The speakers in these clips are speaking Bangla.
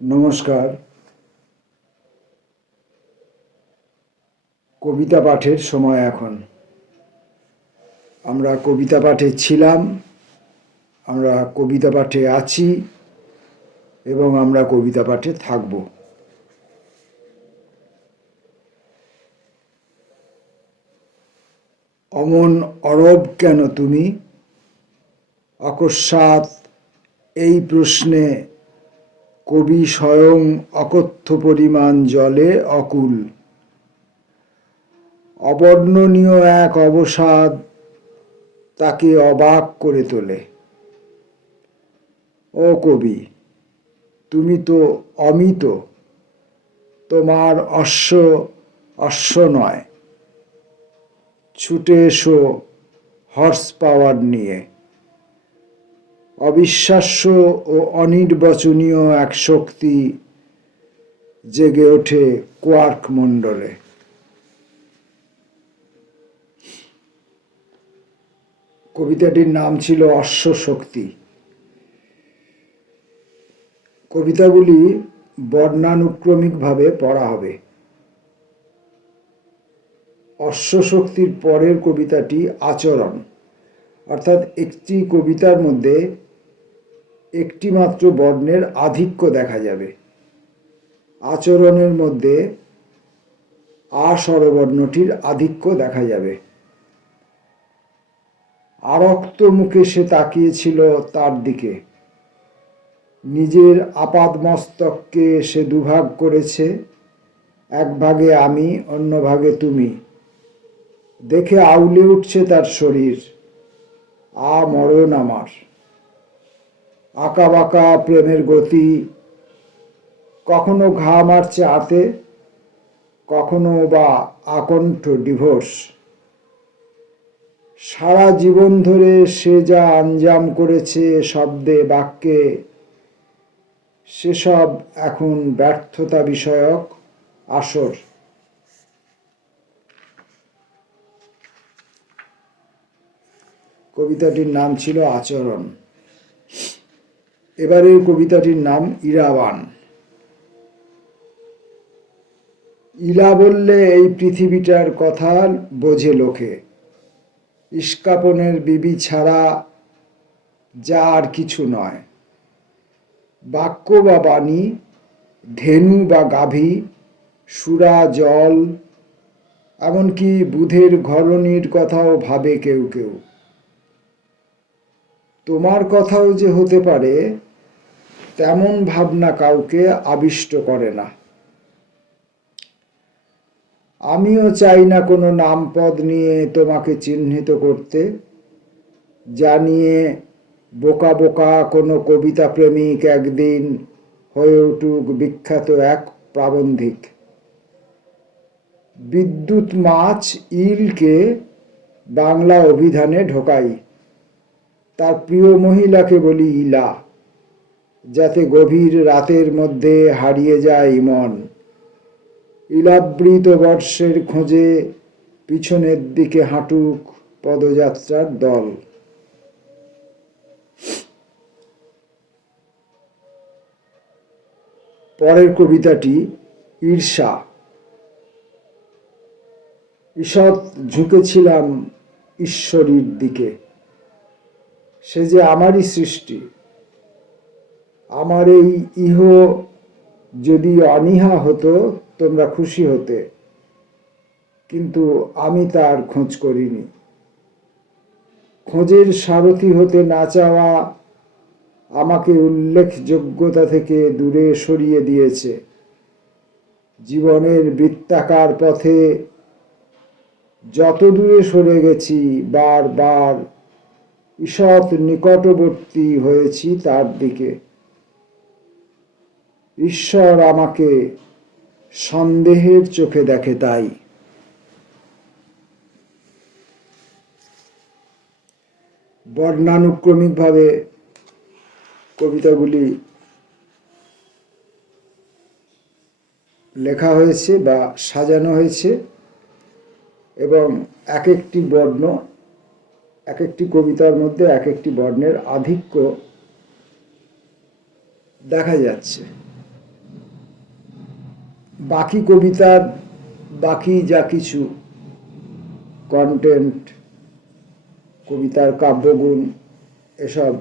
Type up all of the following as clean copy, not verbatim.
নমস্কার। কবিতা পাঠের সময় এখন। আমরা কবিতা পাঠে ছিলাম, আমরা কবিতা পাঠে আছি এবং আমরা কবিতা পাঠে থাকব। অমন অরব কেন তুমি? অকস্মাৎ এই প্রশ্নে কবি স্বয়ং অকথ্য পরিমাণ জলে অকুল। অবর্ণনীয় এক অবসাদ তাকে অবাক করে তোলে। ও কবি, তুমি তো অমিত, তোমার অশ্ব নয়। ছুটে এসো হর্স পাওয়ার নিয়ে। অবিশ্বাস্য ও অনির্বচনীয় এক শক্তি জেগে ওঠে কোয়ার্ক মণ্ডলে। কবিতাটির নাম ছিল অশ্বশক্তি। কবিতাগুলি বর্ণানুক্রমিকভাবে পড়া হবে। অশ্বশক্তির পরের কবিতাটি আচরণ, অর্থাৎ একটি কবিতার মধ্যে একটি মাত্র বর্ণের আধিক্য দেখা যাবে। আচরণের মধ্যে আ স্বরবর্ণটির আধিক্য দেখা যাবে। আরক্ত মুখে সে তাকিয়েছিল তার দিকে। নিজের আপাদমস্তককে সে দুভাগ করেছে, এক ভাগে আমি, অন্য ভাগে তুমি। দেখে আউলে উঠছে তার শরীর, মরণ আমার। আঁকা বাঁকা প্রেমের গতি, কখনো ঘা মারছে আতে, কখনো বা আকণ্ঠ ডিভোর্স। সারা জীবন ধরে সে যা আঞ্জাম করেছে শব্দে বাক্যে, সেসব এখন ব্যর্থতা বিষয়ক আসর। কবিতাটির নাম ছিল আচরণ। এবারের কবিতাটির নাম ইরাবান। ইলা বললে এই পৃথিবীটার কথা বোঝে লোকে। ইস্কাপনের বিবি ছাড়া যা আর কিছু নয়। বাক্য বা বাণী, ধেনু বা গাভী, সুরা জল, এমনকি বুধের ঘরণীর কথাও ভাবে কেউ কেউ। তোমার কথাও যে হতে পারে তেমন ভাবনা কাউকে আবিষ্ট করে না। আমিও চাই না কোনো নামপদ নিয়ে তোমাকে চিহ্নিত করতে, যা নিয়ে বোকা বোকা কোনো কবিতা প্রেমিক একদিন হয়ে উঠুক বিখ্যাত এক প্রাবন্ধিক। বিদ্যুৎ মাছ ইলকে বাংলা অভিধানে ঢোকাই, তার প্রিয় মহিলাকে বলি ইলা, যাতে গভীর রাতের মধ্যে হারিয়ে যায় মন। ইলাবৃত বর্ষের খোঁজে পিছনের দিকে হাঁটুক পদযাত্রার দল। পরের কবিতাটি ঈর্ষা। ঈষৎ ঝুঁকেছিলাম ঈশ্বরীর দিকে। সে যে আমারই সৃষ্টি। আমার এই ইহ যদি অনীহা হতো তোমরা খুশি হতে, কিন্তু আমি তার খোঁজ করিনি। খোঁজের সারথি হতে না চাওয়া আমাকে উল্লেখযোগ্যতা থেকে দূরে সরিয়ে দিয়েছে। জীবনের বৃত্তাকার পথে যত দূরে সরে গেছি, বারবার ঈষৎ নিকটবর্তী হয়েছি তার দিকে। ঈশ্বর আমাকে সন্দেহের চোখে দেখে তাই। বর্ণানুক্রমিকভাবে কবিতাগুলি লেখা হয়েছে বা সাজানো হয়েছে এবং এক একটি বর্ণ, এক একটি কবিতার মধ্যে এক একটি বর্ণের আধিক্য দেখা যাচ্ছে। বাকি কবিতার বাকি যা কিছু কন্টেন্ট, কবিতার কাব্যগুণ, এসব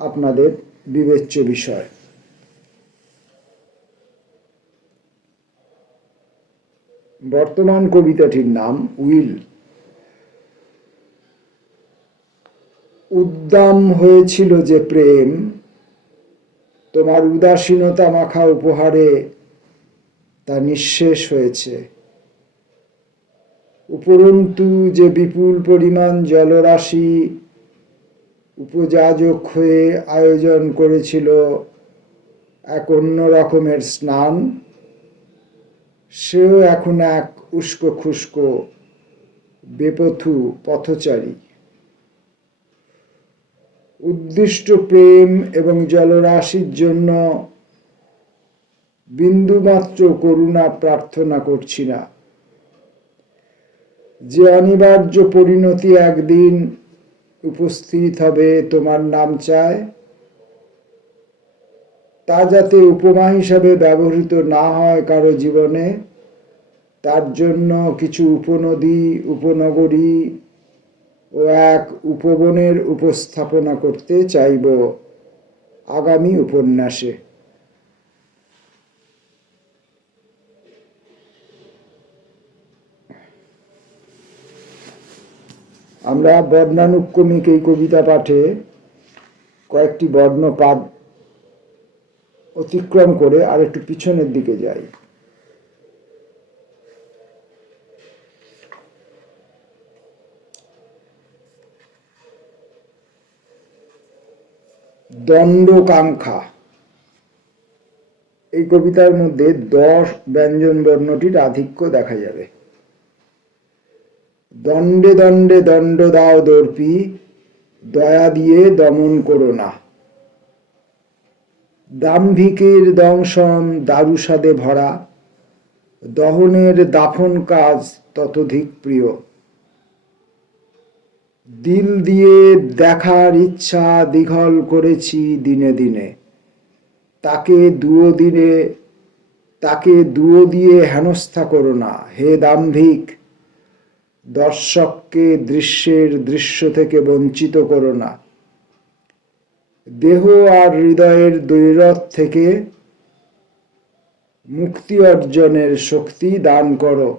আপনাদের বিবেচ্য বিষয়। বর্তমান কবিতাটির নাম উইল। উদ্দাম হয়েছিল যে প্রেম, তোমার উদাসীনতা মাখা উপহারে তা নিঃশেষ হয়েছে। উপরন্তু যে বিপুল পরিমাণ জলরাশি উপযাজক হয়ে আয়োজন করেছিল এক অন্য রকমের স্নান, সেও এখন এক উস্কো খুস্কো বেপথু পথচারী। উদ্দিষ্ট প্রেম এবং জলরাশির জন্য বিন্দুমাত্র করুণা প্রার্থনা করছি না। যে অনিবার্য পরিণতি একদিন উপস্থিত হবে তোমার নাম চায়, তা যাতে উপমা হিসাবে ব্যবহৃত না হয় কারো জীবনে, তার জন্য কিছু উপনদী, উপনগরী ও এক উপবনের উপস্থাপনা করতে চাইব আগামী উপন্যাসে। আমরা বর্ণানুক্রমিক এই কবিতা পাঠে কয়েকটি বর্ণপাদ অতিক্রম করে আর একটু পিছনের দিকে যাই। দণ্ডকাঙ্ক্ষা, এই কবিতার মধ্যে 10 ব্যঞ্জন বর্ণটির আধিক্য দেখা যাবে। দণ্ডে দণ্ডে দণ্ড দাও দর্পি, দয়া দিয়ে দমন করো না। দাম্ভিকের দংশন দারুসাদে ভরা, দহনের দাফন কাজ ততোধিক প্রিয়। দিল দিয়ে দেখার ইচ্ছা দীঘল করেছি দিনে দিনে, তাকে দুয়ো দিয়ে হেনস্থা করো না। হে দাম্ভিক, দর্শককে দৃশ্য থেকে বঞ্চিত করো না। দেহ আর হৃদয়ের দৈরথ থেকে মুক্তি অর্জনের শক্তি দান করো,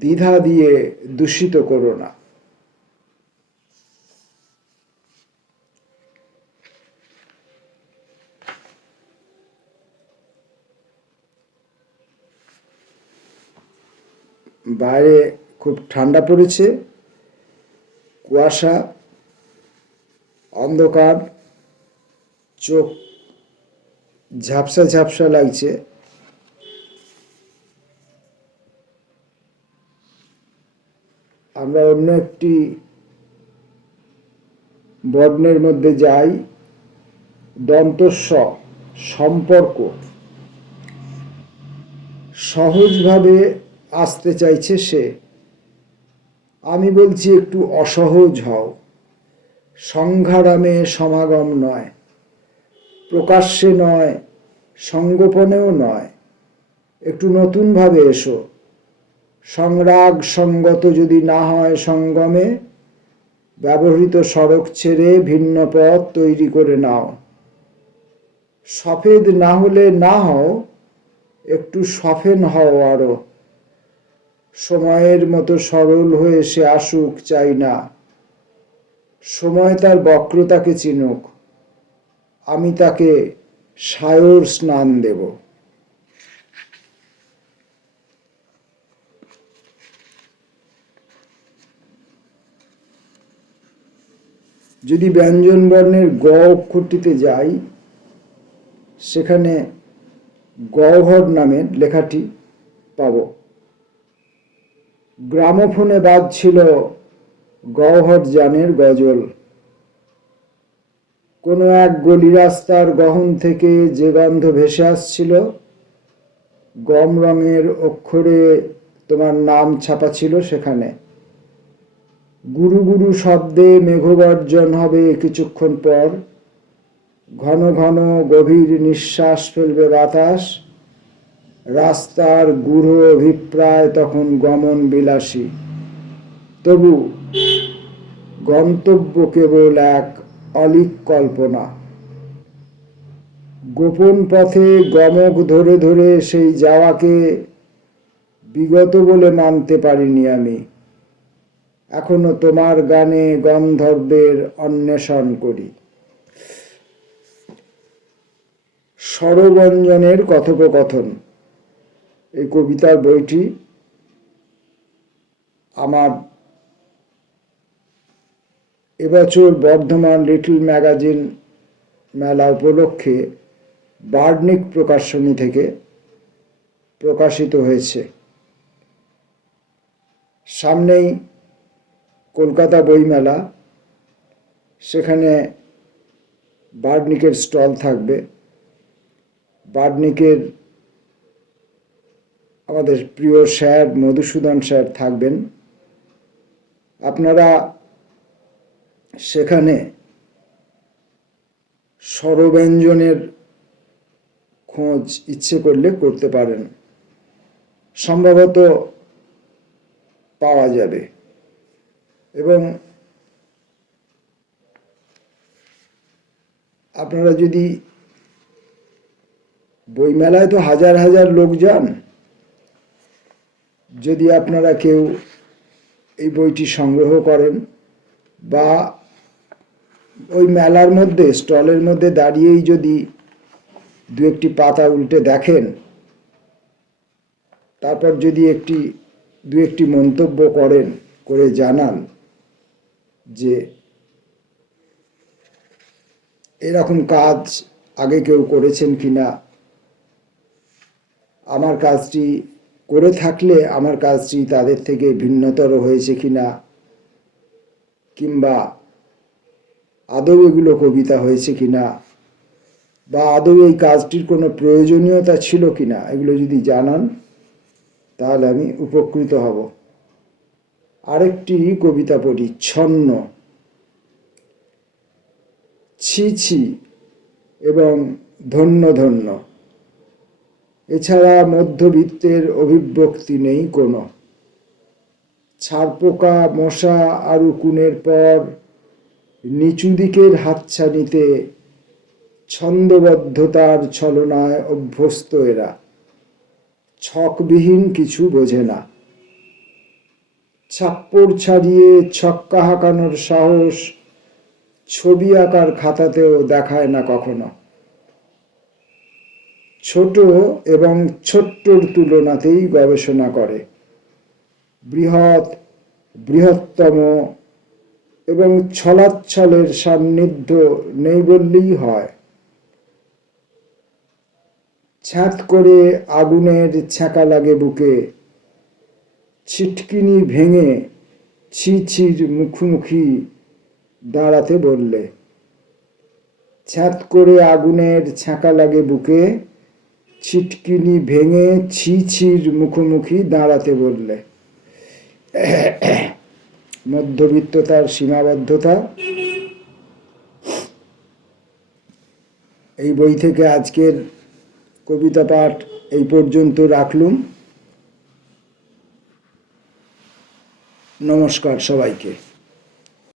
দ্বিধা দিয়ে দূষিত করো না। বাইরে খুব ঠান্ডা পড়েছে, কুয়াশা, অন্ধকার, চোখ ঝাপসা ঝাপসা লাগছে। আমরা অন্য একটি বর্ণের মধ্যে যাই। দন্তস্ব, সম্পর্ক। সহজভাবে আসতে চাইছে সে, আমি বলছি একটু অসহজ হও। সংঘারামে সমাগম নয়, প্রকাশ্যে নয়, সঙ্গোপনেও নয়, একটু নতুনভাবে এসো। সংরাগ সঙ্গত যদি না হয় সঙ্গমে, ব্যবহৃত সড়ক ছেড়ে ভিন্ন পথ তৈরি করে নাও। সফেদ না হলে না হও, একটু সফেন হও আরো। সময়ের মতো সরল হয়ে সে আসুক চাই না, সময় তার বক্রতাকে চিনুক, আমি তাকে সায়র স্নান দেব। যদি ব্যঞ্জন বর্ণের গ অক্ষরটিতে যাই, সেখানে গহ্বর নামের লেখাটি পাব। গ্রামোফোনে বাজছিল গহ্বর জানের গজল। কোনো এক গলি রাস্তার গহন থেকে যে গন্ধ ভেসে আসছিল, গম রঙের অক্ষরে তোমার নাম ছাপা ছিল সেখানে। গুরু গুরু শব্দে মেঘগর্জন হবে কিছুক্ষণ পর, ঘন ঘন গভীর নিঃশ্বাস ফেলবে বাতাস, রাস্তার গূঢ় অভিপ্রায় তখন গমন বিলাসী, তবু গন্তব্য কেবল এক অলীক কল্পনা। গোপন পথে গমক ধরে ধরে সেই যাওয়াকে বিগত বলে মানতে পারিনি আমি। এখনো তোমার গানে গন্ধর্বের অন্বেষণ করি। স্বরব্যঞ্জনের কথোপকথন এই কবিতার বইটি আমার এবছর বর্ধমান লিটল ম্যাগাজিন মেলা উপলক্ষে বার্নিক প্রকাশনী থেকে প্রকাশিত হয়েছে। সামনেই কলকাতা বইমেলা, সেখানে বার্নিকের স্টল থাকবে। বার্নিকের আমাদের প্রিয় স্যার মধুসূদন স্যার থাকবেন। আপনারা সেখানে স্বরব্যঞ্জনের খোঁজ ইচ্ছে করলে করতে পারেন, সম্ভবত পাওয়া যাবে। এবং আপনারা যদি বইমেলায় তো হাজার হাজার লোক যান, যদি আপনারা কেউ এই বইটি সংগ্রহ করেন বা ওই মেলার মধ্যে স্টলের মধ্যে দাঁড়িয়েই যদি দু একটি পাতা উল্টে দেখেন, তারপর যদি দু একটি মন্তব্য করে জানান যে এরকম কাজ আগে কেউ করেছেন কিনা, আমার কাজটি করে থাকলে আমার কাজটি তাদের থেকে ভিন্নতর হয়েছে কিনা, কিংবা আদৌ এগুলো কবিতা হয়েছে কিনা, বা আদৌ এই কাজটির কোনো প্রয়োজনীয়তা ছিল কিনা, এগুলো যদি জানান তাহলে আমি উপকৃত হব। আরেকটি কবিতা পড়ি, ছন্ন। ছি ছি এবং ধন্য ধন্য, এছাড়া মধ্যবিত্তের অভিব্যক্তি নেই কোনো। ছারপোকা মশা আর উকুনের পর নিচু দিকের হাতছানিতে ছন্দবদ্ধতার ছলনায় অভ্যস্ত এরা, ছকবিহীন কিছু বোঝে না। ছাপ্পড় ছাড়িয়ে ছক্কা হাঁকানোর সাহস ছবি আঁকার খাতাতেও দেখায় না কখনো। ছোট এবং ছোট্টর তুলনাতেই গবেষণা করে। বৃহত্তম এবং ছলাচ্ছলের সান্নিধ্য নেই বললেই হয়। ছ্যাঁত করে আগুনের ছ্যাঁকা লাগে বুকে, ছিটকিনি ভেঙে ছি ছির মুখোমুখি দাঁড়াতে বললে। ছ্যাঁত করে আগুনের ছ্যাঁকা লাগে বুকে, ছিটকিনি ভেঙে ছি ছির মুখোমুখি দাঁড়াতে বললে। মধ্যবিত্ততার সীমাবদ্ধতা। এই বই থেকে আজকের কবিতা পাঠ এই পর্যন্ত রাখলুম। নমস্কার সবাইকে।